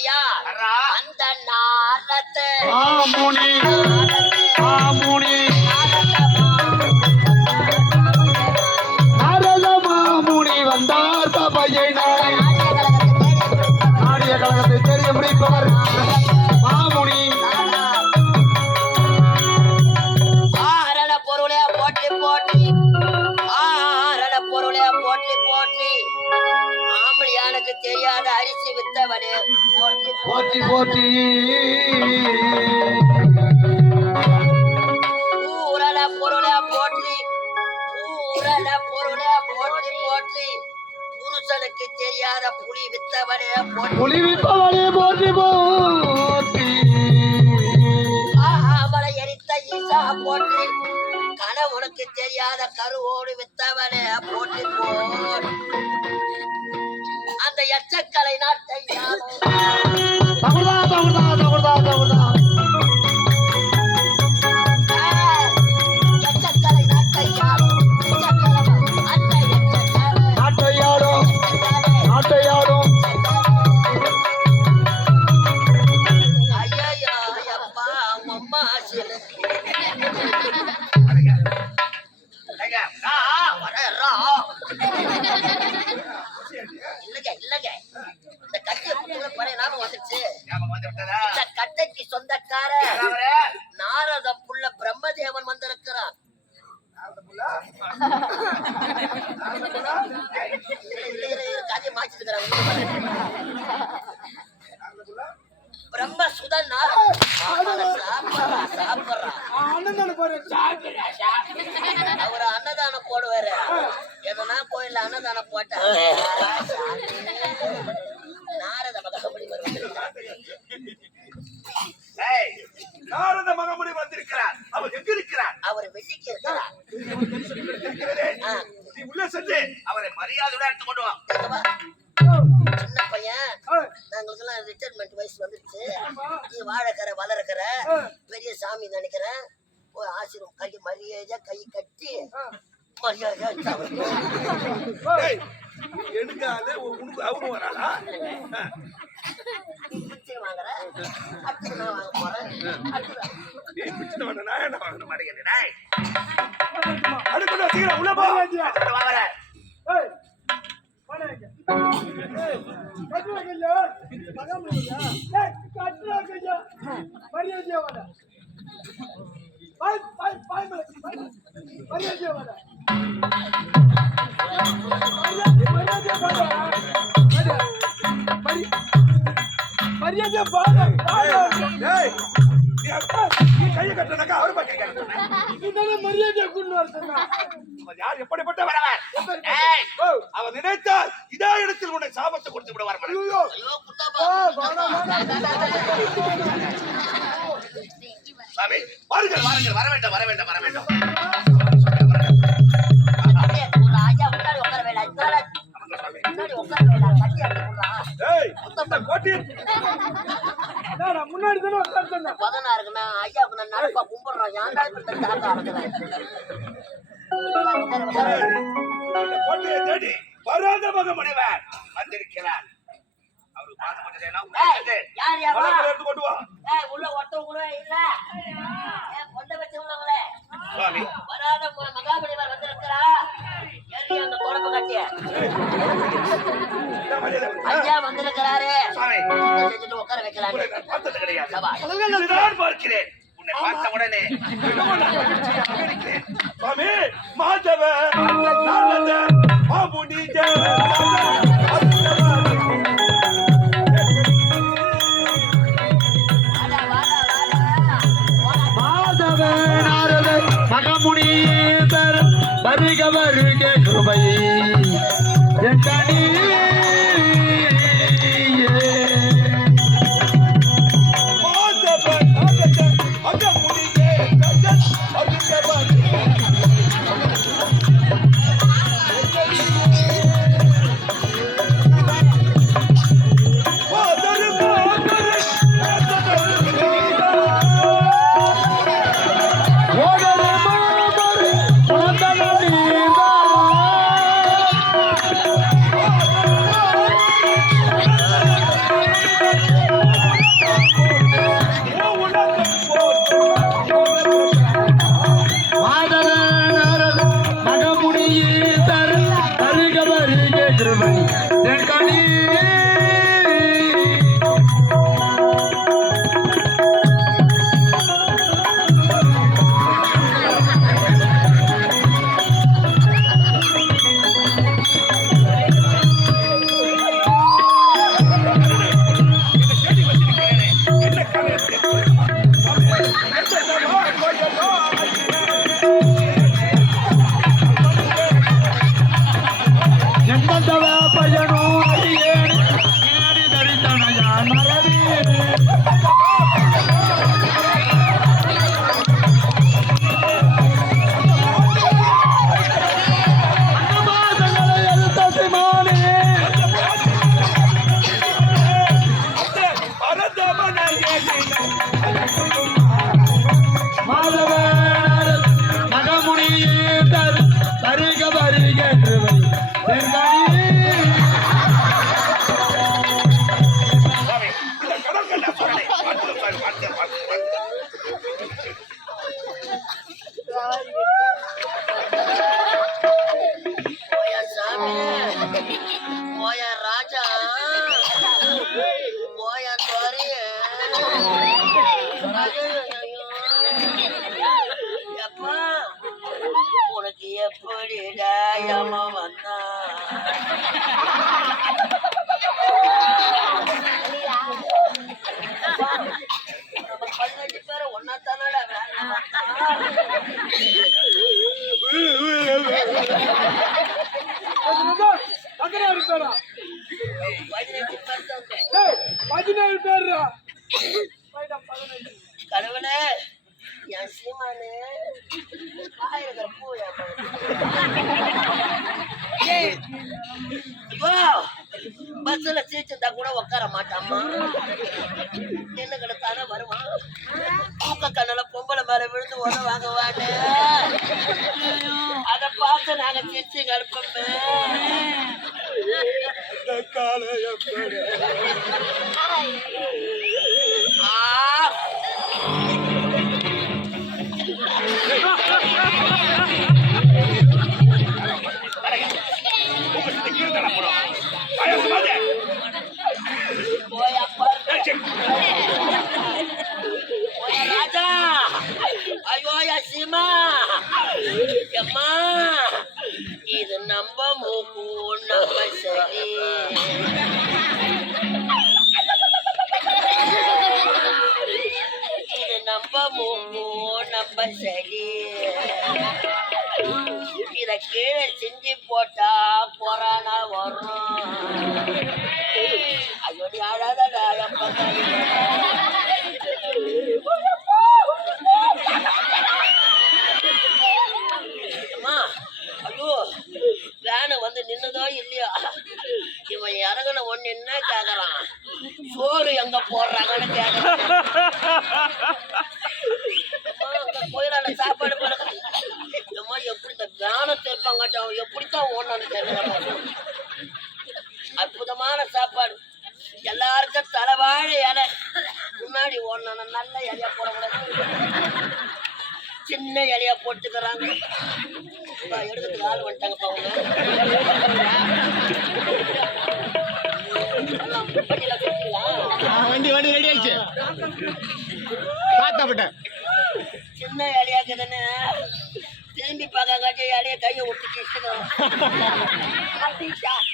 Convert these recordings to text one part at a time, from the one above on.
அறா. அந்த நாரத்தை Omni. Omni. Narada மாமுனி வந்தார் சபையை நாடி. நாடிய கழகத்தை தெரிய முடிப்பவர் மாமுனி. ஆரண பொருளே ஆரண போற்றி. போற்றி ஆம்பளியானுக்கு தெரியாத அரிசி வித்தவனே. போற்றி போற்றி பூரண பொருளே போற்றி. பூரண பொருளே போற்றி போற்றி. புருஷனுக்கு தெரியாத புலி வித்தவனே போற்றி. ஒளிவிப்பவனே போற்றி போற்றி. ஆகாமலை எரித்த ஈசா போற்றி. கணவனுக்கு தெரியாத கருவோடு வித்தவனே போற்றி போற்றி. எச்சக்கலை நாட்டை தவறுதா தவறுதா சாப்பிடுறா, சாப்பிடுறா. அவர் அன்னதானம் போடுவாரு. எதனா கோயில்ல அன்னதானம் போட்டா நாரத ஏய், நாரத மகமுனி வந்திருக்கிறார். அவர் எங்க இருக்கிறார்? அவர் வெள்ளிக்கு இருக்கிறார் உள்ள சென்று அவரை மரியாதையோட எடுத்து கொண்டு வா. நீ வாழக்கிற வளர்க்கிற பெரிய சாமி நினைக்கிறேன் போய் ஆசிரம் கை மரியாதையா கை கட்டி. ஏய், எடுக்காத உனக்கு அவனு வராளா? நீ பிச்சை வாங்குற? அடுத்து நான் வாங்க மரியாதை கையை கட்டுறதாக்கா அவரு கேட்கணும். மரியாதை கொண்டு வர சொன்னா அவன் யார் எப்படிப்பட்ட வரவன் ஏய், அவன் நினைத்தால் இதே இடத்தில் உன்னை சாபத்தை கொடுத்து விடுவார் மகனே. ஐயோ. குத்தாப்பா. சாமி வாருங்கள் வாருங்கள். வர வேண்டும் வர வேண்டும் வர வேண்டும். முன்னாடி உட்கார வேண்டாம் இதனால முன்னாடி உட்கார வேண்டாம் மக முனிவர் வந்திருக்கிறார். அவருக்கு பார்த்து மட்டும் எடுத்து கொண்டு வா. ஏய், உள்ள ஒருத்தவங்க கூட இல்ல. கொண்ட வச்சவங்களே சுவாமி. வராத மகாபலிவர் வந்திருக்கிறா ஏறி அந்த குழம்பு கட்டிய. ஐயா வந்திருக்கிறாரு. செஞ்சுட்டு உட்கார வைக்கலாம் பார்த்தது கிடையாது. பார்க்கிறேன். உன்னை பார்த்த உடனே. சுவாமி மாதவ நல்லத மாதவ நாரத மகமுனீதர் போயா ராஜா. போயா துறைய எப்பா உனக்கு எப்படிடா யம வந்தா என்ன கிடத்தானே வருவான். தூக்க கண்ணல பொம்பளை மேல விழுந்து உத வாங்குவானு. அதை பார்த்து நாங்க சிரிச்சு கடுப்போமே. ஆ. உங்களுக்கு கீழே செஞ்சு போட்டா கொரோனா வரும். ஐயோ நீ ஐயோ வந்து நின்னதோ இல்லையா? இவன் இறங்குன ஒண்ணு என்ன கேக்குறான்? சோறு எங்க போடுறாங்கன்னு கேக்குறான். அம்மா, சாப்பாடு போடுறாங்க அம்மா எப்படி இந்த வேனத்தை ஓடணும்னு தெரியல அற்புதமான சாப்பாடு. எல்லாருக்கும் தலைவாழ இலை. முன்னாடி ஓடணும் நல்ல இலையா போடக்கூடாது. சின்ன இலையா போட்டுக்கிறாங்க. எடுக்கிறதுக்கு ஆள் வந்துட்டாங்கப்பா? வண்டி வண்டி ரெடி ஆயிடுச்சு. காத்தாப்பட்டேன் சின்ன இலையாக்குதுன்னு. திரும்பி பார்க்காட்டி இலைய கையை விட்டுட்டு இஷ்டம்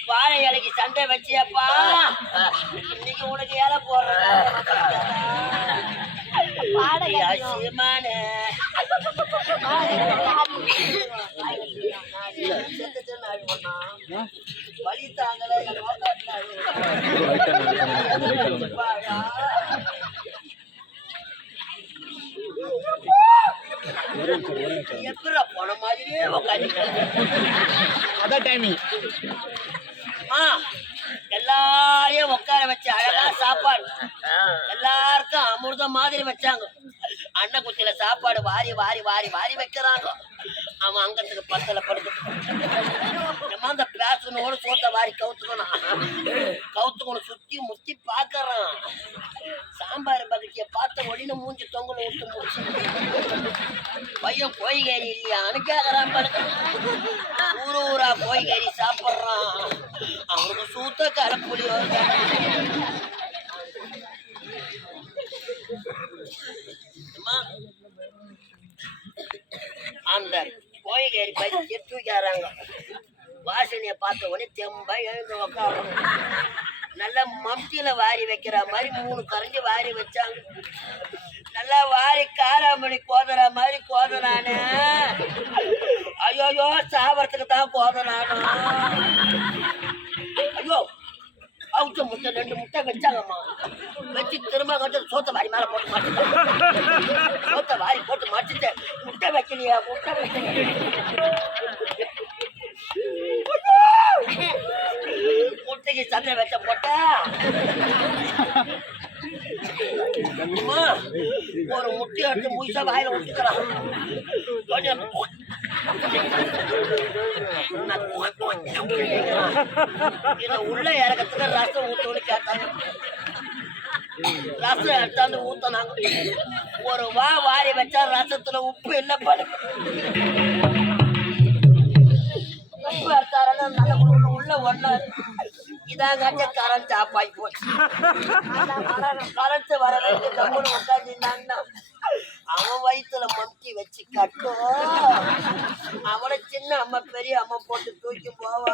வாழை இலைக்கு சண்டை வச்சியப்பா. இன்னைக்கு உனக்கு இலை போடுறேன். பண்ணா வழி தாங்கல. எப்படா போன மாதிரியே உட்காந்து அதான் டைமிங் எல்லாரையும் உட்கார வச்சு அழகா சாப்பாடு. எல்லாருக்கும் அமிர்தம் மாதிரி வச்சாங்க. அண்ணன் குத்தில சாப்பாடு வாரி வாரி வாரி வாரி வைக்கிறாங்க. அவன் அங்கத்துக்கு பத்தல படுத்து நம்ம அந்த பேசனோட சோத்த வாரி கவுத்துக்கணும் கவுத்துக்கணும் சுத்தி முத்தி பாக்குறான். சாம்பார் பகட்டிய பார்த்த உடனே மூஞ்சி தொங்கல ஊத்து முடிச்சு பையன் கோய்கறி இல்லையான்னு கேக்குறான் பாருங்க ஊரு ஊரா கோய்கறி சாப்பிடுறான். அவனுக்கு சூத்த கலப்புலி அந்த கோய்கறி பறிச்சு தூக்கிறாங்க வாசனையை பார்த்த உடனே தெம்பா எழுந்து உக்காரணும் நல்லா மம்டியில வாரி வைக்கிற மாதிரி மூணு கரைஞ்சி வாரி வச்சாங்க. நல்லா வாரி காராமணி கோதற மாதிரி கோதனானு ஐயோயோ சாவரத்துக்கு தான் கோதனானு ஐயோ அவுச்ச முட்டை ரெண்டு முட்டை வச்சாங்கம்மா. வச்சு திரும்ப கொஞ்சம் சோத்த வாரி மேல போட்டு மாட்டிட்டேன். சோத்த வாரி போட்டு மாட்டிட்டு முட்டை வைக்கலையா முட்டை வைக்கலையா? முட்டைக்கு சண்டை வச்ச போட்டா? ஒரு முட்டி எடுத்து முழுசா வாயில ஊத்திக்கிறான் இதை உள்ள இறக்கத்துக்கு ரசம் ஊத்தோன்னு கேட்டாங்க. ரசம் எடுத்தாந்து ஊத்தினாங்க. ஒரு வா வாரி வச்சா ரசத்துல உப்பு என்ன பண்ணு உப்பு எடுத்தாரல நல்ல உள்ள உள்ள இதாங்க கரண்ட் ஆஃப் ஆகி போச்சு கரண்ட் வர வரைக்கும் உட்காந்துருந்தாங்கன்னா அவன் வயிற்றுல மம்கி வச்சு கட்டும். அவனை சின்ன அம்மா பெரிய அம்மா போட்டு தூக்கி போவா.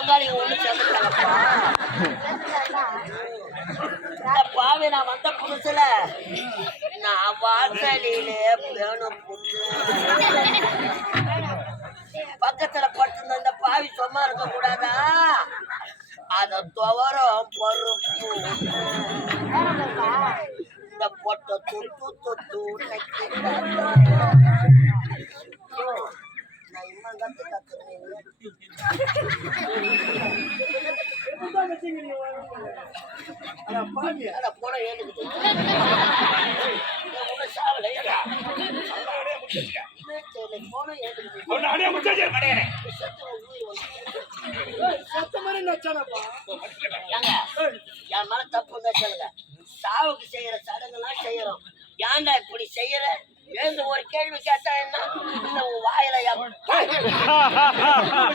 பங்காளி சேர்ந்துட்டாங்கப்பா இந்த பாவி நான் வந்த புதுசுல நான் வாசலிலே வேணும் புண்ணு. பக்கத்துல படுத்திருந்த இந்த பாவி சும்மா இருக்க கூடாதா? அத துவரம் பொறுப்பு இந்த பொட்டை தொட்டு தொட்டு நான் இம்மா கத்து கத்துறேன் தப்பு இருந்தா சொல்லுங்க. சாவுக்கு செய்யற சடங்கெல்லாம் செய்யறோம். ஏன்டா இப்படி செய்யற? எழுந்து ஒரு கேள்வி கேட்டா என்ன? இல்ல உன் வாயில